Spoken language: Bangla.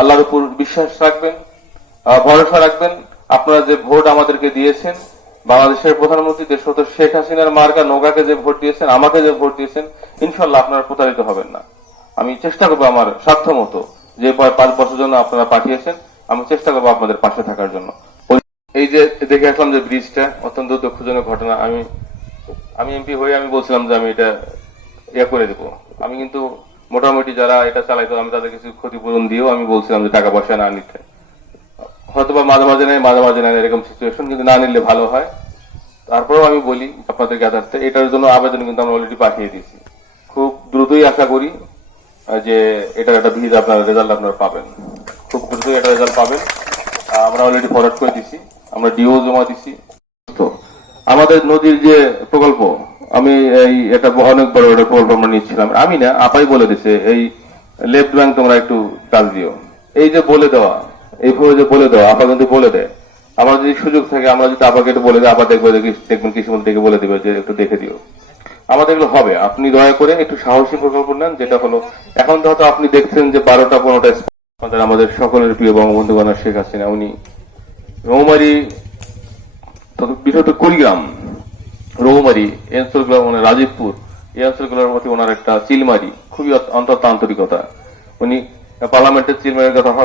আল্লাহর উপর বিশ্বাস রাখবেন, ভরসা রাখবেন। আপনারা যে ভোট আমাদেরকে দিয়েছেন, বাংলাদেশের প্রধানমন্ত্রী দেশরত শেখ হাসিনার মার্কা নৌকাকে যে ভোট দিয়েছেন, আমাকে যে ভোট দিয়েছেন, ইনশাল্লাহ আপনারা প্রতারিত হবেন না। আমি চেষ্টা করবো আমার সাধ্য মতো, যে 5 বছর জন্য আপনারা পাঠিয়েছেন, আমি চেষ্টা করবো আপনাদের পাশে থাকার জন্য। এই যে দেখে আসলাম যে ব্রিজটা অত্যন্ত দুঃখজনক ঘটনা। আমি এমপি হয়ে আমি বলছিলাম যে আমি এটা করে দেবো। আমি কিন্তু মোটামুটি যারা এটা চালাইতো আমি তাদের কিছু ক্ষতিপূরণ দিয়েও আমি বলছিলাম যে টাকা পয়সা না নিতে। হয়তো বা মাঝে মাঝে নেয় এরকম সিচুয়েশন, কিন্তু না নিলে ভালো হয়। তারপরেও আমি বলি আপনাদের জ্ঞাতার্থে, এটার জন্য আবেদন কিন্তু আমরা অলরেডি পাঠিয়ে দিয়েছি। খুব দ্রুতই আশা করি যে এটার একটা ভিজ আপনার রেজাল্ট আপনারা পাবেন, খুব দ্রুতই এটা রেজাল্ট পাবেন। আমরা অলরেডি ফরওয়ার্ড করে দিছি, আমরা ডিও জমা দিছি। তো আমাদের নদীর যে প্রকল্প, আমি এটা অনেক বড় একটা প্রকল্প আমরা নিচ্ছিলাম, আমি না আপাই বলে দিছে এই লেফট ব্যাংক তোমরা একটু কাজ দিও। এই যে বলে দেওয়া, এইভাবে যে বলে দেওয়া, আপা কিন্তু বলে দেয়। আমার যদি সুযোগ থাকে আমরা যদি আপাকে একটু বলে দিই, আপা দেখবেন কৃষিমন্ত্রীকে বলে দিবে যে একটু দেখে দিও। আমাদের এগুলো হবে। আপনি দয়া করে একটু সাহসী প্রকল্প নেন, যেটা হলো এখন তো হয়তো আপনি দেখছেন যে 12টা-15টা আমাদের সকলের প্রিয় বঙ্গবন্ধু কন্যা শেখ হাসিনা উনি রৌমারী, বিশেষত কুড়িগ্রাম, রৌমারী এই অঞ্চলগুলো, মানে রাজীবপুর এই অঞ্চলগুলোর প্রতি ওনার একটা চিলমারি, খুবই অন্তত আন্তরিকতা। উনি পার্লামেন্টের চিলমারির কথা